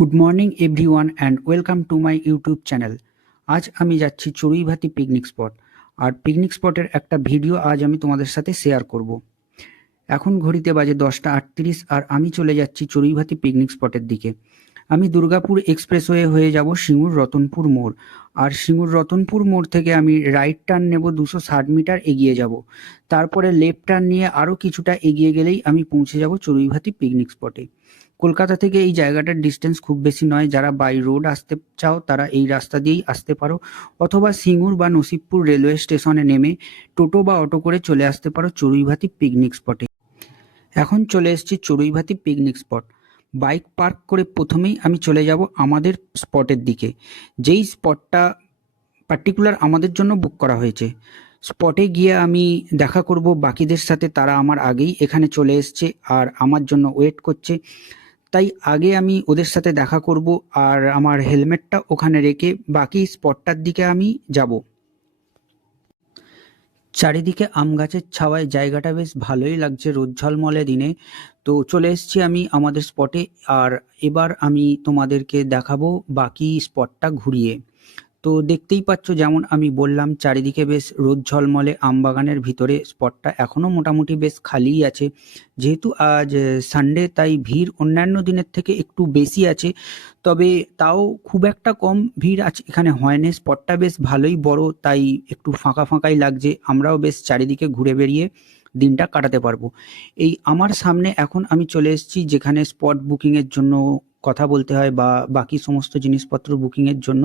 Good morning everyone and welcome to my YouTube channel. আজ আমি যাচ্ছি চড়ুইভাতি পিকনিক স্পট। আর picnic স্পটের একটা ভিডিও আজ আমি তোমাদের সাথে শেয়ার করব। এখন ঘড়িতে বাজে 10টা 38 আর আমি চলে যাচ্ছি চড়ুইভাতি পিকনিক স্পটের দিকে। আমি দুর্গাপুর এক্সপ্রেসওয়ে হয়ে যাব সিঙ্গুর রতনপুর মোড়। আর সিঙ্গুর রতনপুর মোড় থেকে আমি রাইট টার্ন নেব 260 মিটার এগিয়ে যাব। তারপরে লেফট টার্ন নিয়ে আরও কিছুটা এগিয়ে গেলেই আমি পৌঁছে যাব চড়ুইভাতি পিকনিক স্পটে। কলকাতা থেকে এই জায়গাটার ডিস্টেন্স খুব বেশি নয়। যারা বাই রোড আসতে চাও তারা এই রাস্তা দিয়েই আসতে পারো, অথবা সিঙ্গুর বা নসিবপুর রেলওয়ে স্টেশনে নেমে টোটো বা অটো করে চলে আসতে পারো চড়ুইভাতি পিকনিক স্পটে। এখন চলে এসেছি চড়ুইভাতি পিকনিক স্পট। বাইক পার্ক করে প্রথমেই আমি চলে যাব আমাদের স্পটের দিকে, যেই স্পটটা পার্টিকুলার আমাদের জন্য বুক করা হয়েছে। স্পটে গিয়ে আমি দেখা করব বাকিদের সাথে, তারা আমার আগেই এখানে চলে এসছে আর আমার জন্য ওয়েট করছে। তাই আগে আমি ওদের সাথে দেখা করব আর আমার হেলমেটটা ওখানে রেখে বাকি স্পটটার দিকে আমি যাব। চারিদিকে আম গাছের ছাওয়ায় জায়গাটা বেশ ভালোই লাগছে রোদ ঝলমলে দিনে। তো চলে এসেছি আমি আমাদের স্পটে। আর এবার আমি তোমাদেরকে দেখাবো বাকি স্পটটা ঘুরিয়ে। তো দেখতেই পাচ্ছ, যেমন আমি বললাম, চারিদিকে বেশ রোদ ঝলমলে আমবাগানের ভিতরে স্পটটা এখনও মোটামুটি বেশ খালিই আছে। যেহেতু আজ সানডে তাই ভিড় অন্যান্য দিনের থেকে একটু বেশি আছে, তবে তাও খুব একটা কম ভিড় আছে এখানে হয়নি। স্পটটা বেশ ভালোই বড়, তাই একটু ফাঁকা ফাঁকাই লাগছে। আমরাও বেশ চারিদিকে ঘুরে বেরিয়ে দিনটা কাটাতে পারবো। এই আমার সামনে এখন আমি চলে এসেছি যেখানে স্পট বুকিংয়ের জন্য কথা বলতে হয় বা বাকি সমস্ত জিনিসপত্র বুকিংয়ের জন্য।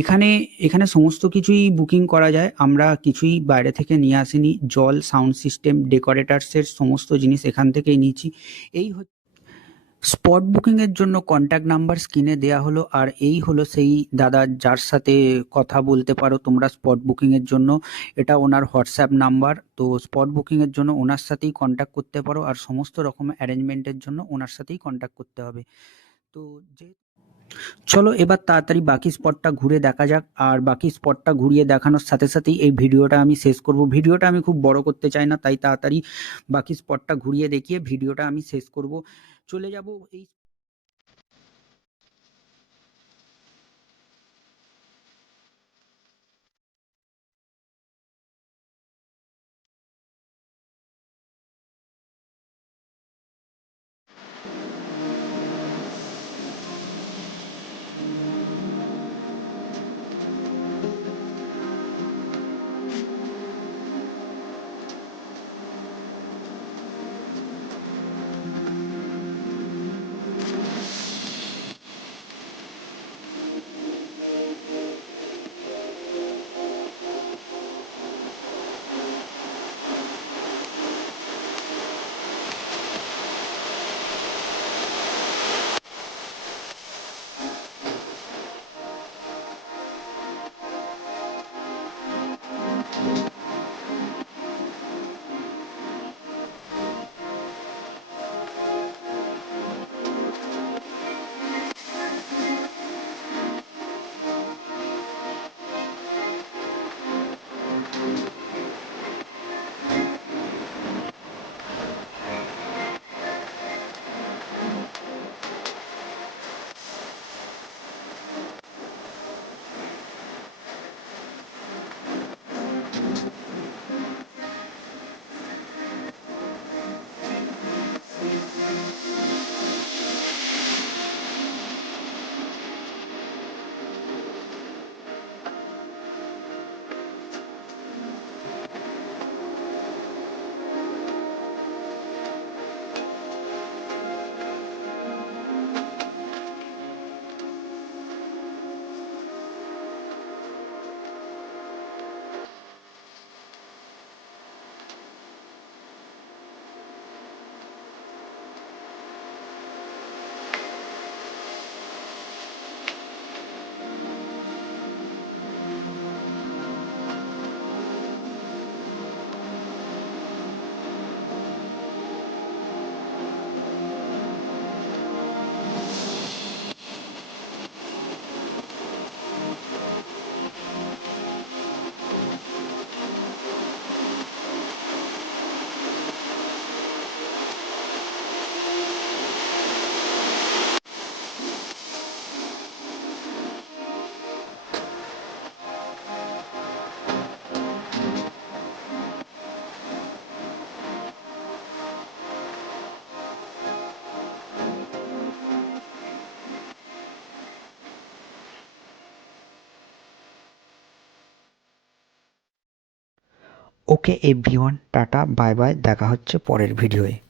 এখানে এখানে সমস্ত কিছুই বুকিং করা যায়। আমরা কিছুই বাইরে থেকে নিয়ে আসিনি। জল, সাউন্ড সিস্টেম, ডেকোরেটার্সের সমস্ত জিনিস এখান থেকেই নিয়েছি। এই স্পট বুকিংয়ের জন্য কন্ট্যাক্ট নাম্বার স্ক্রিনে দেওয়া হলো। আর এই হলো সেই দাদা যার সাথে কথা বলতে পারো তোমরা স্পট বুকিংয়ের জন্য। এটা ওনার হোয়াটসঅ্যাপ নাম্বার। তো স্পট বুকিংয়ের জন্য ওনার সাথেই কন্ট্যাক্ট করতে পারো, আর সমস্ত রকম অ্যারেঞ্জমেন্টের জন্য ওনার সাথেই কন্ট্যাক্ট করতে হবে। তো যে চলো এবার তাড়াতাড়ি বাকি স্পটটা ঘুরে দেখা যাক। আর বাকি স্পটটা ঘুরিয়ে দেখানোর সাথে সাথেই এই ভিডিওটা আমি শেষ করব। ভিডিওটা আমি খুব বড় করতে চাই না, তাই তাড়াতাড়ি বাকি স্পটটা ঘুরিয়ে দেখিয়ে ভিডিওটা আমি শেষ করব। চলে যাব এই ওকে এভরিওয়ান, টাটা, বাই বাই, দেখা হচ্ছে পরের ভিডিওয়ে।